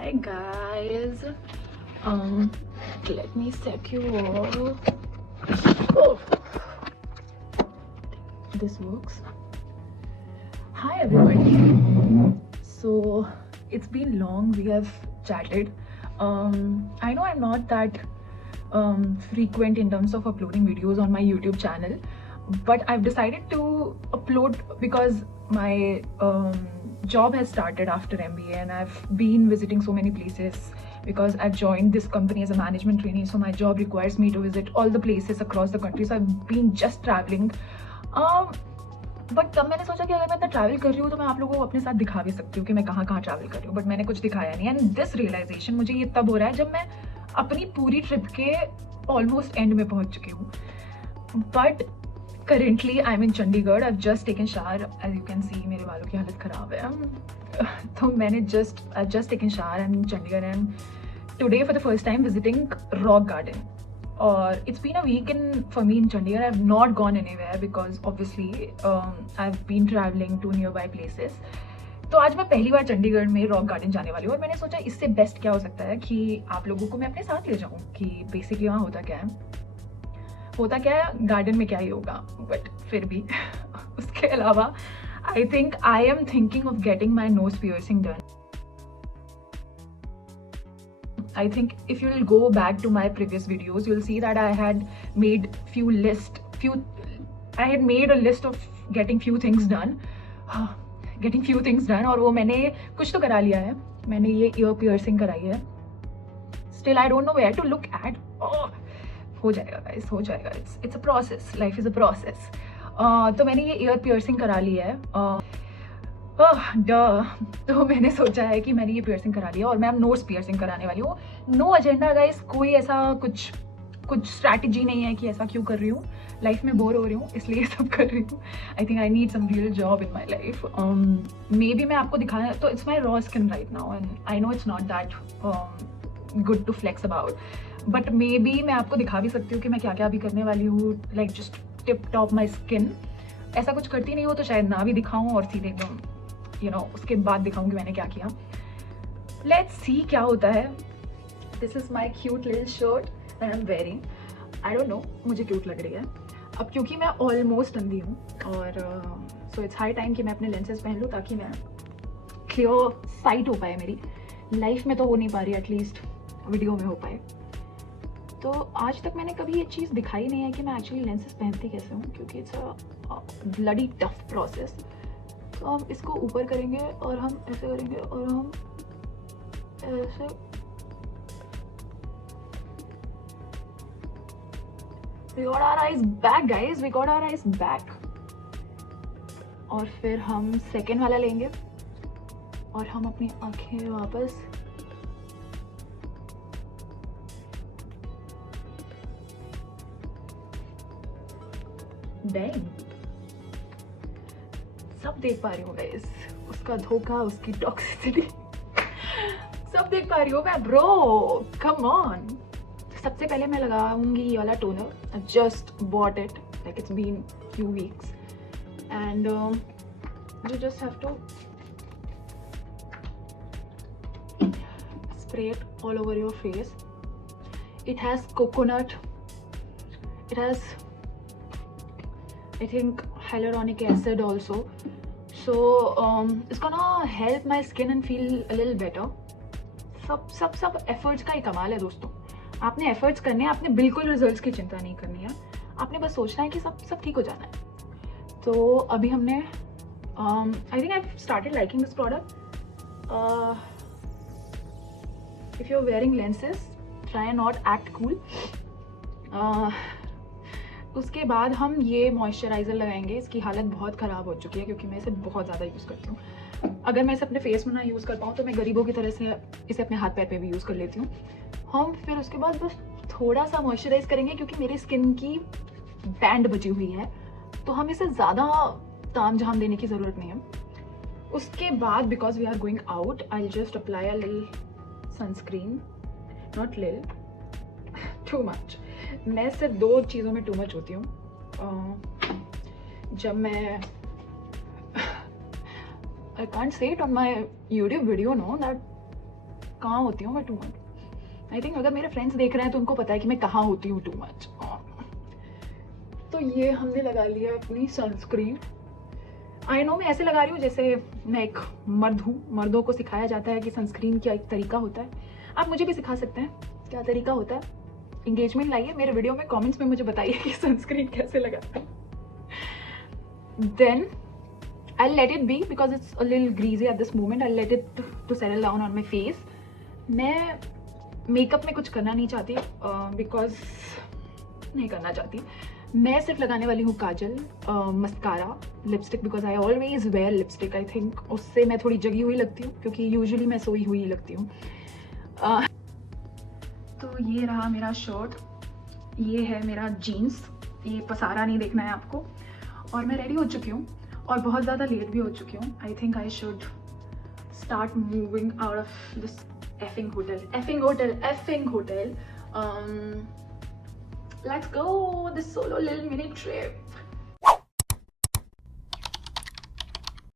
Hi guys. Let me set you all. Oh, this works. Hi everybody. So it's been long. We have chatted. I know I'm not that frequent in terms of uploading videos on my YouTube channel, but I've decided to upload because my job has started after MBA, and I've been visiting so many places because I've joined this company as a management trainee. So my job requires me to visit all the places across the country. So I've been just traveling. But तब मैंने सोचा कि अगर मैं इतना travel कर रही हूँ तो मैं आप लोगों को अपने साथ दिखा भी सकती हूँ कि मैं कहाँ कहाँ ट्रैवल कर रही हूँ, बट मैंने कुछ दिखाया नहीं. एंड दिस रियलाइजेशन मुझे ये तब हो रहा है जब मैं अपनी पूरी ट्रिप के ऑलमोस्ट एंड में पहुँच चुकी हूँ. But currently I am in Chandigarh. I just taken shower. As you can see मेरे बालों की हालत ख़राब है. तो मैंने just taken shower in Chandigarh and today for the first time visiting Rock Garden. Or it's been a week for me in Chandigarh. I've not gone anywhere because obviously I've been traveling to nearby places. तो आज मैं पहली बार चंडीगढ़ में rock garden जाने वाली हूँ और मैंने सोचा इससे बेस्ट क्या हो सकता है कि आप लोगों को मैं अपने साथ ले जाऊँ कि बेसिकली वहाँ होता क्या है गार्डन में क्या ही होगा. बट फिर भी उसके अलावा I am thinking of getting my nose piercing done. I think if you'll go back to my previous videos, you'll see that I had made a list of getting few things done. और वो मैंने कुछ तो करा लिया है. मैंने ये ईयर पियर्सिंग कराई है. Still I don't know where to look at. हो जाएगा guys, हो जाएगा. It's a process. Life is a process. तो मैंने ये ईयर पियर्सिंग करा ली है. तो मैंने सोचा है कि मैंने ये पियर्सिंग करा लिया और मैं अब नोज पियर्सिंग कराने वाली हूँ. नो एजेंडा गाइस, कोई ऐसा कुछ स्ट्रैटेजी नहीं है कि ऐसा क्यों कर रही हूँ. लाइफ में बोर हो रही हूँ इसलिए सब कर रही हूँ. I think I need some real job in my life. Maybe मैं आपको दिखाना, तो it's my raw skin right now and I know it's not that good to flex about, but maybe मैं आपको दिखा भी सकती हूँ कि मैं क्या क्या अभी करने वाली हूँ. Like just tip top my skin. ऐसा कुछ करती नहीं हो तो शायद ना भी दिखाऊँ और सीधे एकदम उसके बाद दिखाऊँ कि मैंने क्या किया. लेट्स सी क्या होता है. This is my cute little shirt that I am wearing. I don't know, मुझे क्यूट लग रही है अब क्योंकि मैं ऑलमोस्ट अंधी हूँ और सो इट्स हाई टाइम कि मैं अपने लेंसेज पहन लूँ ताकि मैं क्लियर साइट हो पाए. मेरी लाइफ में तो हो नहीं पा रही, एटलीस्ट वीडियो में हो पाए. तो आज तक मैंने कभी ये चीज़ दिखाई नहीं है कि मैं एक्चुअली लेंसेज पहनती कैसे हूँ, क्योंकि it's a bloody tough process. तो हम इसको ऊपर करेंगे और हम ऐसे करेंगे और हम ऐसे we got our eyes back guys, we got our eyes back. और फिर हम सेकेंड वाला लेंगे और हम अपनी आंखें वापस डैंग सब देख पा रही हूँ गाइस. उसका धोखा, उसकी टॉक्सिसिटी सब देख पा रही हूँ मैं. Bro come on. सबसे पहले मैं लगाऊंगी ये वाला toner. I just bought it, like it's been few weeks and you just have to spray it all over your face. It has coconut, it has I think hyaluronic acid also, so it's gonna help my skin and feel a little better. सब efforts का ही कमाल है दोस्तों. आपने efforts करने हैं, आपने बिल्कुल results की चिंता नहीं करनी है. आपने बस सोचना है कि सब ठीक हो जाना है. तो अभी हमने I think I've started liking this product. If you're wearing lenses, try and not act cool. उसके बाद हम ये मॉइस्चराइज़र लगाएंगे. इसकी हालत बहुत ख़राब हो चुकी है क्योंकि मैं इसे बहुत ज़्यादा यूज़ करती हूँ. अगर मैं इसे अपने फेस में ना यूज़ कर पाऊँ तो मैं गरीबों की तरह से इसे अपने हाथ पैर पे भी यूज़ कर लेती हूँ. हम फिर उसके बाद बस थोड़ा सा मॉइस्चराइज़ करेंगे क्योंकि मेरी स्किन की बैंड बची हुई है, तो हम इसे ज़्यादा ताम झाम देने की ज़रूरत नहीं है. उसके बाद because we are going out, I just apply a little sunscreen. Not lil, too much. मैं सिर्फ दो चीज़ों में टू मच होती हूँ. जब मैं I can't say it on my YouTube video, no, that कहाँ होती हूँ मैं टू मच? आई थिंक अगर मेरे फ्रेंड्स देख रहे हैं तो उनको पता है कि मैं कहाँ होती हूँ टू मच। तो ये हमने लगा लिया अपनी सनस्क्रीन। आई नो मैं ऐसे लगा रही हूँ जैसे मैं एक मर्द हूँ, मर्दों को सिखाया जाता है कि सनस्क्रीन क्या एक तरीका होता है। आप मुझे भी सिखा सकते हैं क्या तरीका होता है। इंगेजमेंट लाइए मेरे वीडियो में, कमेंट्स में मुझे बताइए कि सनस्क्रीन कैसे लगाते हैं। Then I'll let it be because it's a little greasy at this moment. I'll let it to settle down on my face. मैं मेकअप में कुछ करना नहीं चाहती बिकॉज नहीं करना चाहती। मैं सिर्फ लगाने वाली हूँ kajal, mascara, lipstick, because I always wear lipstick. I think उससे मैं थोड़ी जगी हुई लगती हूँ क्योंकि यूजुअली मैं सोई हुई लगती हूँ। तो ये रहा मेरा शर्ट, ये है मेरा जीन्स, ये पसारा नहीं देखना है आपको। और मैं रेडी हो चुकी हूँ और बहुत ज़्यादा लेट भी हो चुकी हूँ। I think I should start moving out of this effing hotel. Let's go this solo little mini trip.